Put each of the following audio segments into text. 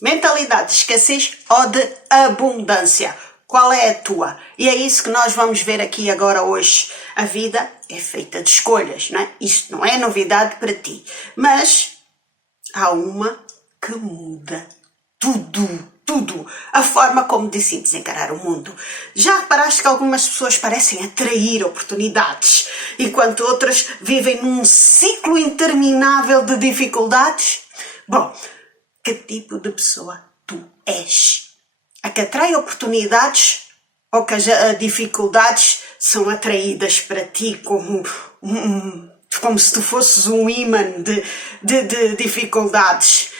Mentalidade de escassez ou de abundância? Qual é a tua? E é isso que nós vamos ver aqui agora hoje. A vida é feita de escolhas, não é? Isto não é novidade para ti. Mas há uma que muda tudo. A forma como decides encarar o mundo. Já reparaste que algumas pessoas parecem atrair oportunidades, enquanto outras vivem num ciclo interminável de dificuldades? Bom, que tipo de pessoa tu és? A que atrai oportunidades ou que as dificuldades são atraídas para ti como se tu fosses um imã de dificuldades?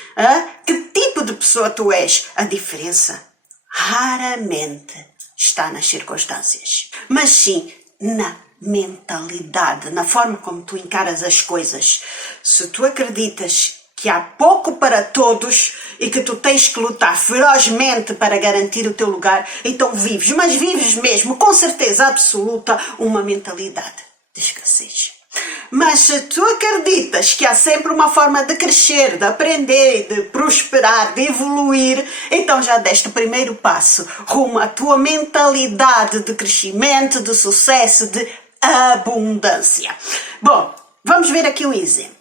Que tipo de pessoa tu és? A diferença raramente está nas circunstâncias, mas sim na mentalidade, na forma como tu encaras as coisas. Se tu acreditas que há pouco para todos e que tu tens que lutar ferozmente para garantir o teu lugar, então vives, mas vives mesmo, com certeza absoluta, uma mentalidade de escassez. Mas se tu acreditas que há sempre uma forma de crescer, de aprender, de prosperar, de evoluir, então já deste o primeiro passo rumo à tua mentalidade de crescimento, de sucesso, de abundância. Bom, vamos ver aqui um exemplo.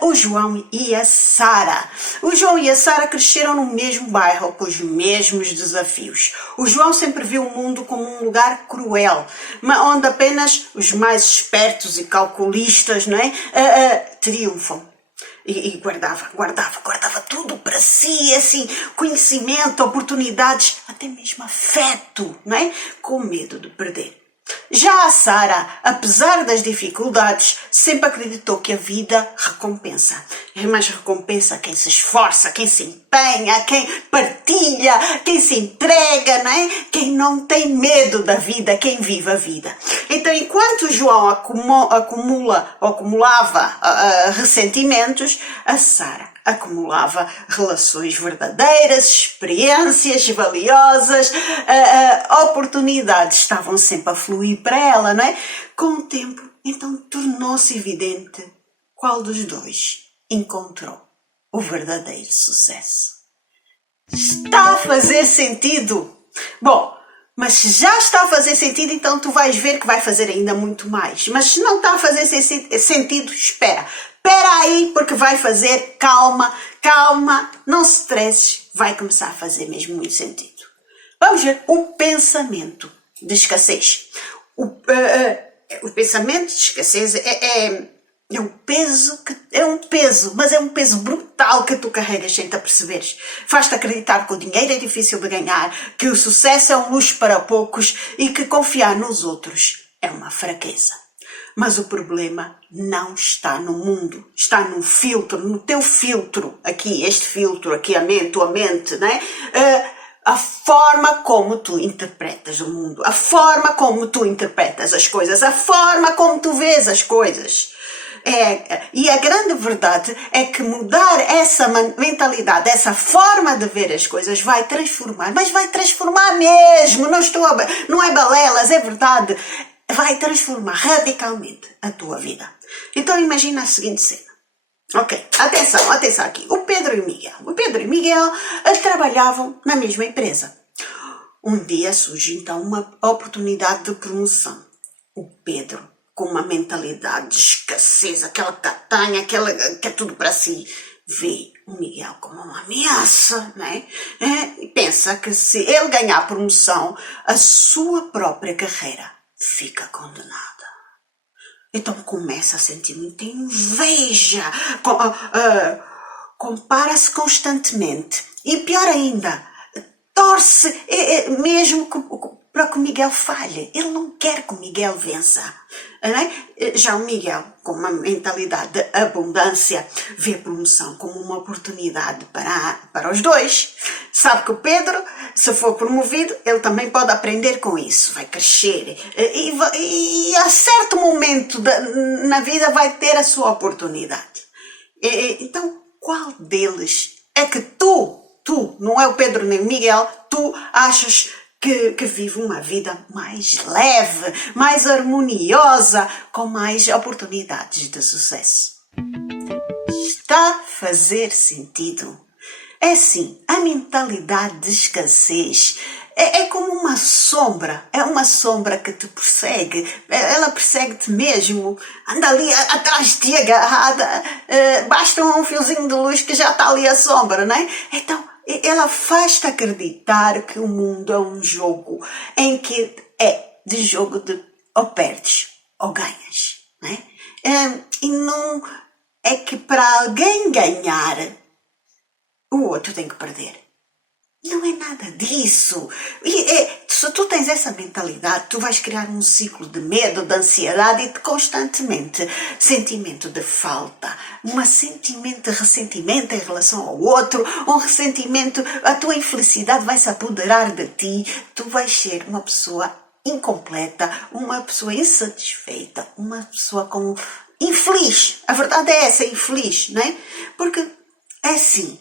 O João e a Sara. O João e a Sara cresceram no mesmo bairro, com os mesmos desafios. O João sempre viu o mundo como um lugar cruel, onde apenas os mais espertos e calculistas, não é, triunfam. E guardava tudo para si, assim, conhecimento, oportunidades, até mesmo afeto, não é? Com medo de perder. Já a Sara, apesar das dificuldades, sempre acreditou que a vida recompensa. Mas recompensa quem se esforça, quem se empenha, quem partilha, quem se entrega, não é? Quem não tem medo da vida, quem vive a vida. Então, enquanto João acumulava ressentimentos, a Sara acumulava relações verdadeiras, experiências valiosas, oportunidades estavam sempre a fluir para ela, não é? Com o tempo, então, tornou-se evidente qual dos dois encontrou o verdadeiro sucesso. Está a fazer sentido? Bom, mas se já está a fazer sentido, então tu vais ver que vai fazer ainda muito mais. Mas se não está a fazer sentido, espera aí, porque vai fazer, calma, não se estresses, vai começar a fazer mesmo muito sentido. Vamos ver o pensamento de escassez. O pensamento de escassez é um peso, mas é um peso brutal que tu carregas sem te aperceberes. Faz-te acreditar que o dinheiro é difícil de ganhar, que o sucesso é um luxo para poucos e que confiar nos outros é uma fraqueza. Mas o problema não está no mundo, está no filtro, no teu filtro, aqui, este filtro, aqui a tua mente, né? A forma como tu interpretas o mundo, a forma como tu interpretas as coisas, a forma como tu vês as coisas. E a grande verdade é que mudar essa mentalidade, essa forma de ver as coisas vai transformar, mas vai transformar mesmo, não é balelas, é verdade. Vai transformar radicalmente a tua vida. Então imagina a seguinte cena. Ok, atenção aqui. O Pedro e o Miguel trabalhavam na mesma empresa. Um dia surge então uma oportunidade de promoção. O Pedro, com uma mentalidade de escassez, aquela tatanha, aquela que é tudo para si, vê o Miguel como uma ameaça, né? E pensa que se ele ganhar a promoção, a sua própria carreira fica condenada. Então começa a sentir muita inveja, compara-se constantemente e pior ainda, torce mesmo para que o Miguel falhe. Ele não quer que o Miguel vença. Não é? Já o Miguel, com uma mentalidade de abundância, vê a promoção como uma oportunidade para os dois. Sabe que o Pedro, se for promovido, ele também pode aprender com isso, vai crescer e a certo momento na vida vai ter a sua oportunidade. Então, qual deles é que tu, não é o Pedro nem o Miguel, tu achas que vive uma vida mais leve, mais harmoniosa, com mais oportunidades de sucesso? Está a fazer sentido? É assim, a mentalidade de escassez é como uma sombra, é uma sombra que te persegue, ela persegue-te mesmo, anda ali atrás de ti agarrada, basta um fiozinho de luz que já está ali a sombra, não é? Então, ela faz-te acreditar que o mundo é um jogo em que é de jogo de ou perdes ou ganhas, não é? E não é que para alguém ganhar, o outro tem que perder. Não é nada disso. Se tu tens essa mentalidade, tu vais criar um ciclo de medo, de ansiedade e de constantemente sentimento de falta, um sentimento de ressentimento em relação ao outro, um ressentimento, a tua infelicidade vai se apoderar de ti, tu vais ser uma pessoa incompleta, uma pessoa insatisfeita, uma pessoa infeliz. A verdade é essa, infeliz, não é? Porque é assim,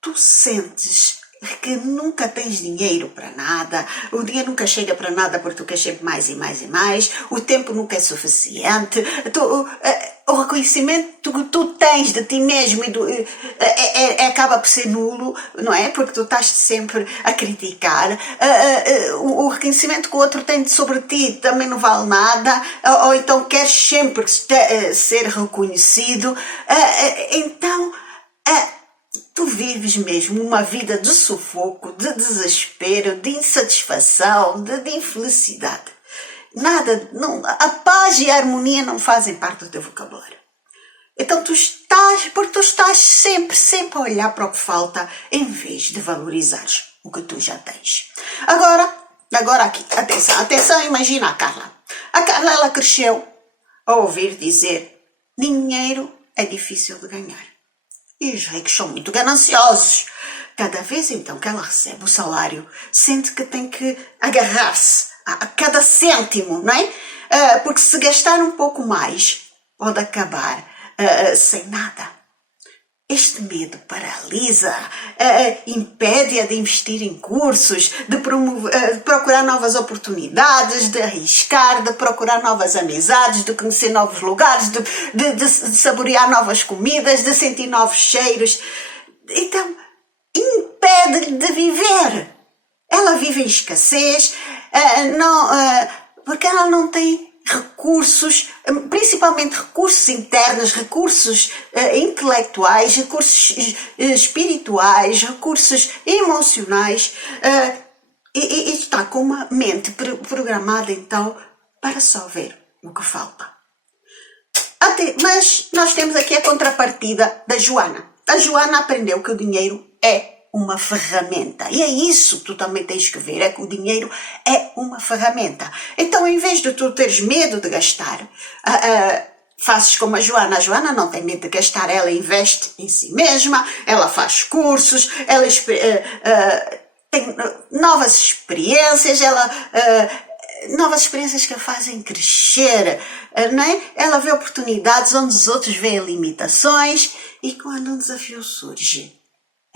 tu sentes que nunca tens dinheiro para nada, o dinheiro nunca chega para nada porque tu queres sempre mais e mais e mais, o tempo nunca é suficiente, o reconhecimento que tu tens de ti mesmo acaba por ser nulo, não é? Porque tu estás sempre a criticar, o reconhecimento que o outro tem sobre ti também não vale nada, ou então queres sempre ser reconhecido, então tu vives mesmo uma vida de sufoco, de desespero, de insatisfação, de infelicidade. Nada, não, a paz e a harmonia não fazem parte do teu vocabulário. Então tu estás sempre a olhar para o que falta em vez de valorizares o que tu já tens. Agora aqui, atenção, imagina a Carla. A Carla, ela cresceu a ouvir dizer: dinheiro é difícil de ganhar. E os ricos são muito gananciosos. Cada vez então que ela recebe o salário, sente que tem que agarrar-se a cada cêntimo, não é? Porque se gastar um pouco mais, pode acabar sem nada. Este medo paralisa, impede-a de investir em cursos, de procurar novas oportunidades, de arriscar, de procurar novas amizades, de conhecer novos lugares, de saborear novas comidas, de sentir novos cheiros. Então, impede-lhe de viver. Ela vive em escassez, porque ela não tem recursos, principalmente recursos internos, recursos intelectuais, recursos espirituais, recursos emocionais, e está com uma mente programada então para só ver o que falta. Mas nós temos aqui a contrapartida da Joana. A Joana aprendeu que o dinheiro é uma ferramenta. E é isso que tu também tens que ver, é que o dinheiro é uma ferramenta. Então, em vez de tu teres medo de gastar, fazes como a Joana. A Joana não tem medo de gastar, ela investe em si mesma, ela faz cursos, ela tem novas experiências, novas experiências que a fazem crescer, não é? Ela vê oportunidades onde os outros veem limitações, e quando um desafio surge,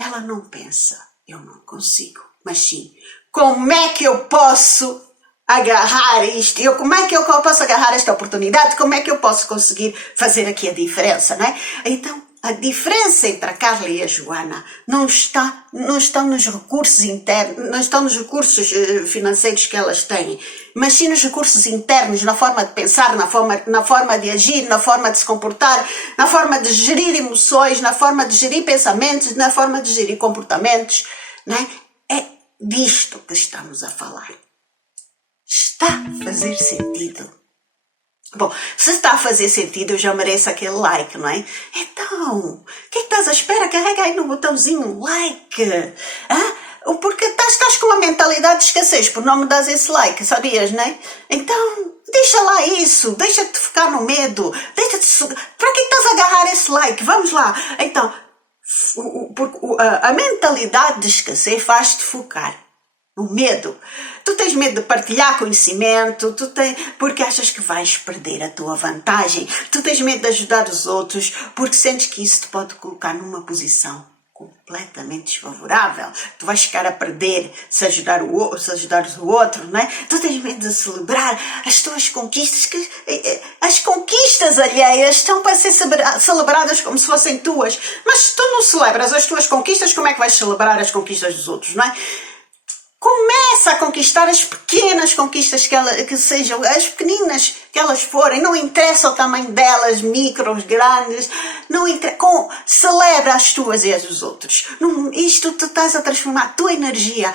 ela não pensa, eu não consigo, mas sim, como é que eu posso agarrar isto? Como é que eu posso agarrar esta oportunidade? Como é que eu posso conseguir fazer aqui a diferença, não é? Então, a diferença entre a Carla e a Joana não estão nos recursos internos, não estão nos recursos financeiros que elas têm, mas sim nos recursos internos, na forma de pensar, na forma de agir, na forma de se comportar, na forma de gerir emoções, na forma de gerir pensamentos, na forma de gerir comportamentos, não é? É disto que estamos a falar. Está a fazer sentido? Bom, se está a fazer sentido, eu já mereço aquele like, não é? Então, o que é que estás à espera? Carrega aí no botãozinho like. Porque estás com uma mentalidade de escassez por não me dar esse like, sabias, não é? Então, deixa lá isso, deixa-te focar no medo, para que estás a agarrar esse like? Vamos lá. Então, a mentalidade de escassez faz-te focar no medo. Tu tens medo de partilhar conhecimento, porque achas que vais perder a tua vantagem. Tu tens medo de ajudar os outros porque sentes que isso te pode colocar numa posição completamente desfavorável. Tu vais ficar a perder se ajudares o outro, não é? Tu tens medo de celebrar as tuas conquistas, as conquistas alheias estão para ser celebradas como se fossem tuas. Mas se tu não celebras as tuas conquistas, como é que vais celebrar as conquistas dos outros, não é? Começa a conquistar as pequenas conquistas que sejam, as pequeninas que elas forem, não interessa o tamanho delas, micros, grandes, não interessa, celebra as tuas e as dos outros. Isto tu estás a transformar a tua energia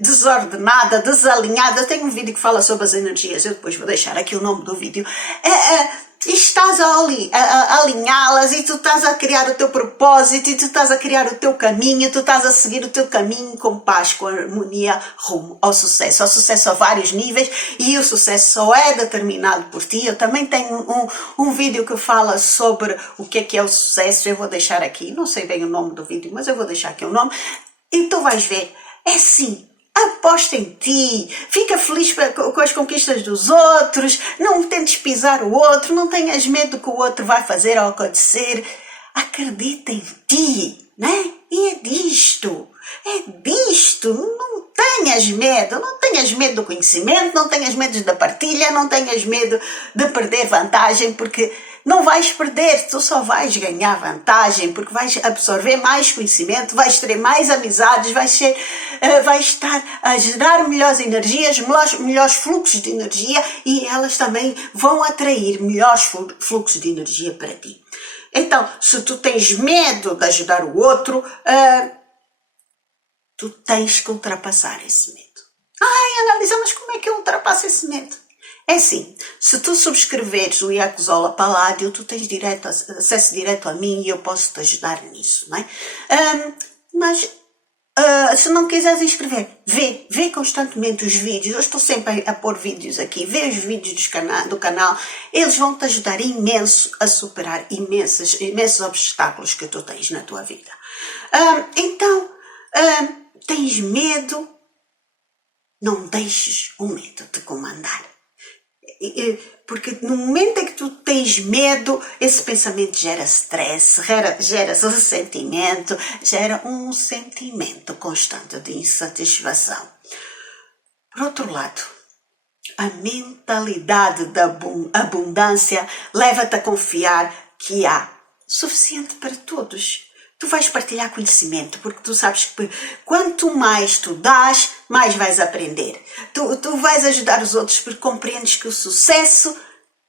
desordenada, desalinhada. Eu tenho um vídeo que fala sobre as energias, eu depois vou deixar aqui o nome do vídeo. E estás a alinhá-las e tu estás a criar o teu propósito e tu estás a criar o teu caminho, tu estás a seguir o teu caminho com paz, com harmonia, rumo ao sucesso a vários níveis, e o sucesso só é determinado por ti. Eu também tenho um vídeo que fala sobre o que é o sucesso, eu vou deixar aqui, não sei bem o nome do vídeo, mas eu vou deixar aqui o nome, e tu vais ver, é assim. Aposta em ti, fica feliz com as conquistas dos outros, não tentes pisar o outro, não tenhas medo do que o outro vai fazer ou acontecer. Acredita em ti, né? E é disto, não tenhas medo do conhecimento, não tenhas medo da partilha, não tenhas medo de perder vantagem, porque não vais perder, tu só vais ganhar vantagem, porque vais absorver mais conhecimento, vais ter mais amizades, vais estar a gerar melhores energias, melhores fluxos de energia, e elas também vão atrair melhores fluxos de energia para ti. Então, se tu tens medo de ajudar o outro, tu tens que ultrapassar esse medo. Analisa, mas como é que eu ultrapasso esse medo? É assim, se tu subscreveres o Iacosola Palladio, tu tens acesso direto a mim e eu posso te ajudar nisso, não é? Mas se não quiseres inscrever, vê constantemente os vídeos. Eu estou sempre a pôr vídeos aqui, vê os vídeos do canal, eles vão te ajudar imenso a superar imensos obstáculos que tu tens na tua vida. Então, tens medo? Não deixes o medo te comandar. Porque no momento em que tu tens medo, esse pensamento gera stress, gera ressentimento, gera um sentimento constante de insatisfação. Por outro lado, a mentalidade da abundância leva-te a confiar que há suficiente para todos. Tu vais partilhar conhecimento, porque tu sabes que quanto mais tu dás, mais vais aprender. Tu vais ajudar os outros porque compreendes que o sucesso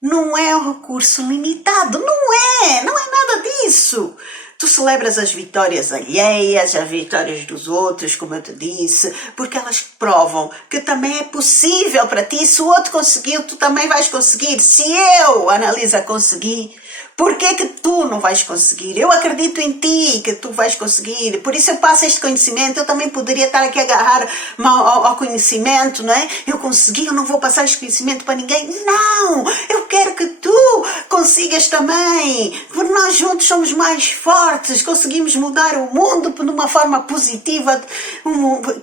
não é um recurso limitado. Não é nada disso. Tu celebras as vitórias alheias, as vitórias dos outros, como eu te disse, porque elas provam que também é possível para ti. Se o outro conseguiu, tu também vais conseguir. Se eu, Analisa, consegui, por que tu não vais conseguir? Eu acredito em ti que tu vais conseguir. Por isso eu passo este conhecimento. Eu também poderia estar aqui a agarrar ao conhecimento, não é? Eu consegui, eu não vou passar este conhecimento para ninguém. Não! Eu quero que tu consigas também. Porque nós juntos somos mais fortes. Conseguimos mudar o mundo de uma forma positiva.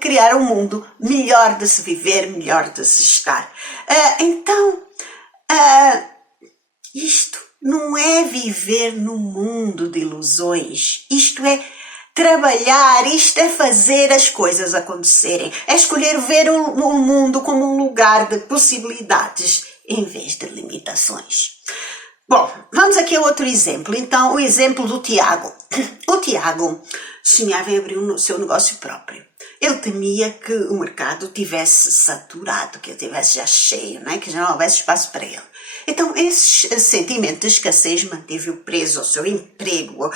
Criar um mundo melhor de se viver, melhor de se estar. Isto não é viver num mundo de ilusões. Isto é trabalhar, isto é fazer as coisas acontecerem. É escolher ver o mundo como um lugar de possibilidades em vez de limitações. Bom, vamos aqui a outro exemplo. Então, o exemplo do Tiago. O Tiago sonhava em abrir o seu negócio próprio. Ele temia que o mercado tivesse saturado, que ele tivesse já cheio, né? Que já não houvesse espaço para ele. Então, esse sentimento de escassez manteve-o preso ao seu emprego.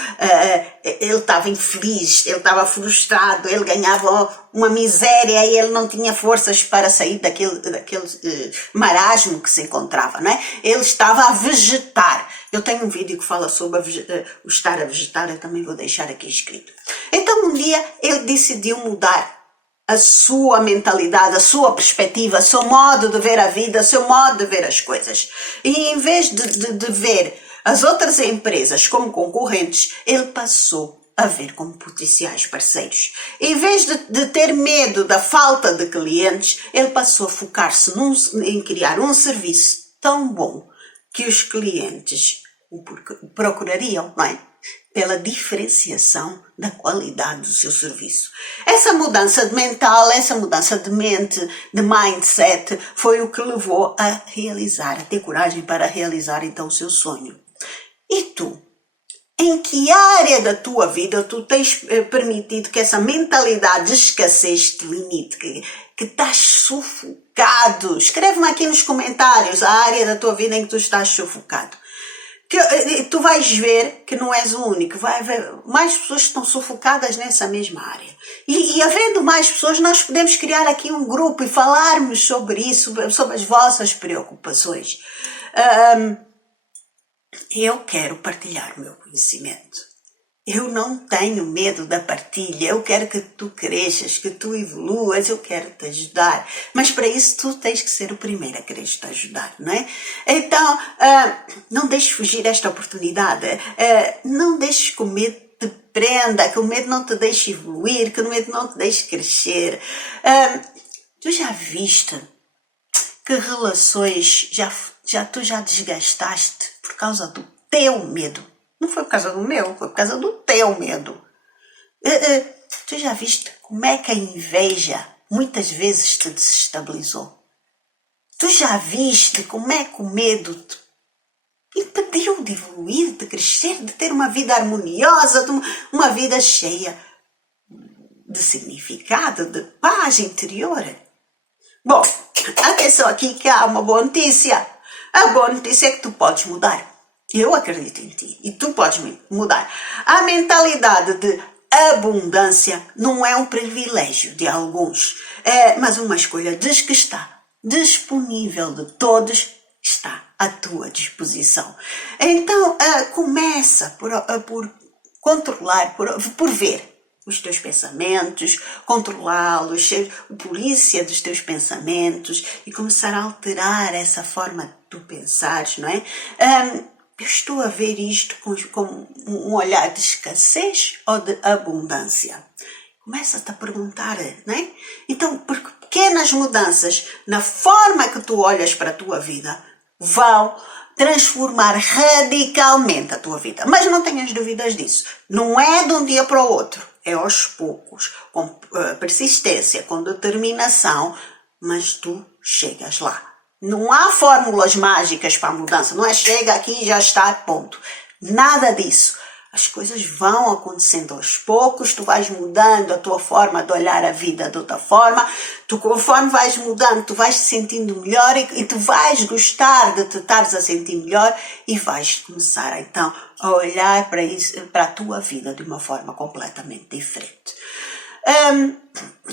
Ele estava infeliz, ele estava frustrado, ele ganhava uma miséria e ele não tinha forças para sair daquele marasmo que se encontrava, não é? Ele estava a vegetar. Eu tenho um vídeo que fala sobre o estar a vegetar, eu também vou deixar aqui escrito. Então, um dia, ele decidiu mudar a sua mentalidade, a sua perspectiva, o seu modo de ver a vida, o seu modo de ver as coisas. E em vez de ver as outras empresas como concorrentes, ele passou a ver como potenciais parceiros. Em vez de ter medo da falta de clientes, ele passou a focar-se em criar um serviço tão bom que os clientes o procurariam, não é? pela diferenciação da qualidade do seu serviço. Essa mudança de mental, essa mudança de mente, de mindset, foi o que levou a realizar, a ter coragem para realizar então o seu sonho. E tu? Em que área da tua vida tu tens permitido que essa mentalidade de escassez te limite, que estás sufocado? Escreve-me aqui nos comentários a área da tua vida em que tu estás sufocado. Que tu vais ver que não és o único, vai haver mais pessoas que estão sufocadas nessa mesma área. E havendo mais pessoas, nós podemos criar aqui um grupo e falarmos sobre isso, sobre as vossas preocupações. Eu quero partilhar o meu conhecimento. Eu não tenho medo da partilha, eu quero que tu cresças, que tu evoluas, eu quero te ajudar. Mas para isso tu tens que ser o primeiro a querer te ajudar, não é? Então, não deixes fugir esta oportunidade, não deixes que o medo te prenda, que o medo não te deixe evoluir, que o medo não te deixe crescer. Tu já viste que relações tu já desgastaste por causa do teu medo? Não foi por causa do meu, foi por causa do teu medo. Tu já viste como é que a inveja muitas vezes te desestabilizou? Tu já viste como é que o medo te impediu de evoluir, de crescer, de ter uma vida harmoniosa, de uma vida cheia de significado, de paz interior? Bom, atenção aqui que há uma boa notícia. A boa notícia é que tu podes mudar. Eu acredito em ti e tu podes mudar. A mentalidade de abundância não é um privilégio de alguns, mas uma escolha que está disponível de todos, está à tua disposição. Então, começa por controlar, por ver os teus pensamentos, controlá-los, ser o polícia dos teus pensamentos e começar a alterar essa forma de tu pensares, não é? Eu estou a ver isto com um olhar de escassez ou de abundância? Começa-te a perguntar, não é? Então, porque pequenas mudanças na forma que tu olhas para a tua vida vão transformar radicalmente a tua vida. Mas não tenhas dúvidas disso. Não é de um dia para o outro. É aos poucos, com persistência, com determinação, mas tu chegas lá. Não há fórmulas mágicas para a mudança, não é chega aqui e já está, ponto. Nada disso. As coisas vão acontecendo aos poucos, tu vais mudando a tua forma de olhar a vida de outra forma, tu conforme vais mudando, tu vais te sentindo melhor e tu vais gostar de te estares a sentir melhor e vais começar então a olhar para a tua vida de uma forma completamente diferente.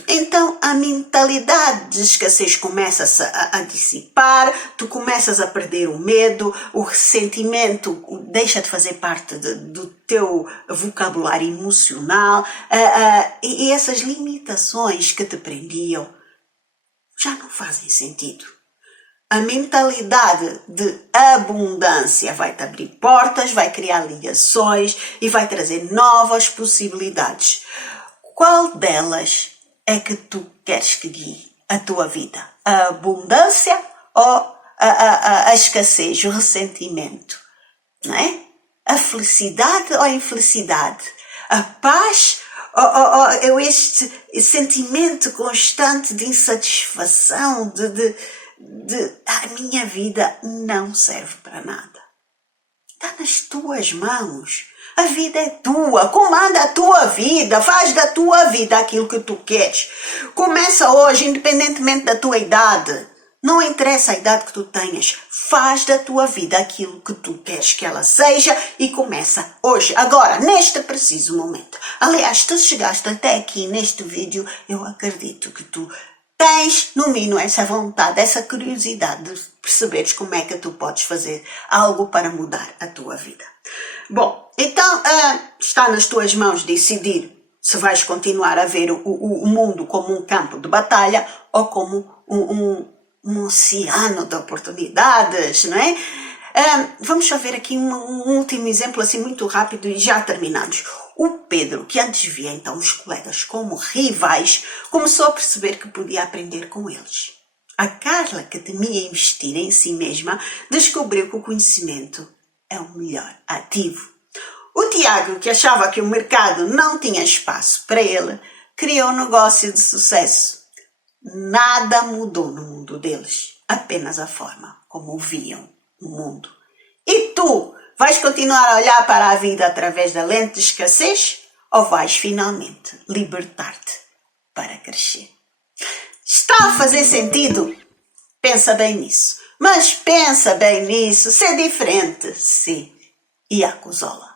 Então a mentalidade de escassez começa-se a dissipar, tu começas a perder o medo, o ressentimento deixa de fazer parte do teu vocabulário emocional e essas limitações que te prendiam já não fazem sentido. A mentalidade de abundância vai te abrir portas, vai criar ligações e vai trazer novas possibilidades. Qual delas é que tu queres que guie a tua vida? A abundância ou a escassez, o ressentimento? Não é? A felicidade ou a infelicidade? A paz ou este sentimento constante de insatisfação, a minha vida não serve para nada? Está nas tuas mãos. A vida é tua, comanda a tua vida, faz da tua vida aquilo que tu queres. Começa hoje, independentemente da tua idade. Não interessa a idade que tu tenhas, faz da tua vida aquilo que tu queres que ela seja e começa hoje, agora, neste preciso momento. Aliás, tu chegaste até aqui neste vídeo, eu acredito que tu tens, no mínimo, essa vontade, essa curiosidade de perceberes como é que tu podes fazer algo para mudar a tua vida. Bom, então está nas tuas mãos decidir se vais continuar a ver o mundo como um campo de batalha ou como um oceano de oportunidades, não é? Vamos só ver aqui um último exemplo assim muito rápido e já terminamos. O Pedro, que antes via então os colegas como rivais, começou a perceber que podia aprender com eles. A Carla, que temia investir em si mesma, descobriu que o conhecimento é o melhor ativo. O Tiago, que achava que o mercado não tinha espaço para ele, criou um negócio de sucesso. Nada mudou no mundo deles, apenas a forma como viam o mundo. E tu, vais continuar a olhar para a vida através da lente de escassez ou vais finalmente libertar-te para crescer? Está a fazer sentido? Pensa bem nisso. Mas pensa bem nisso, ser diferente, sim. E acusola.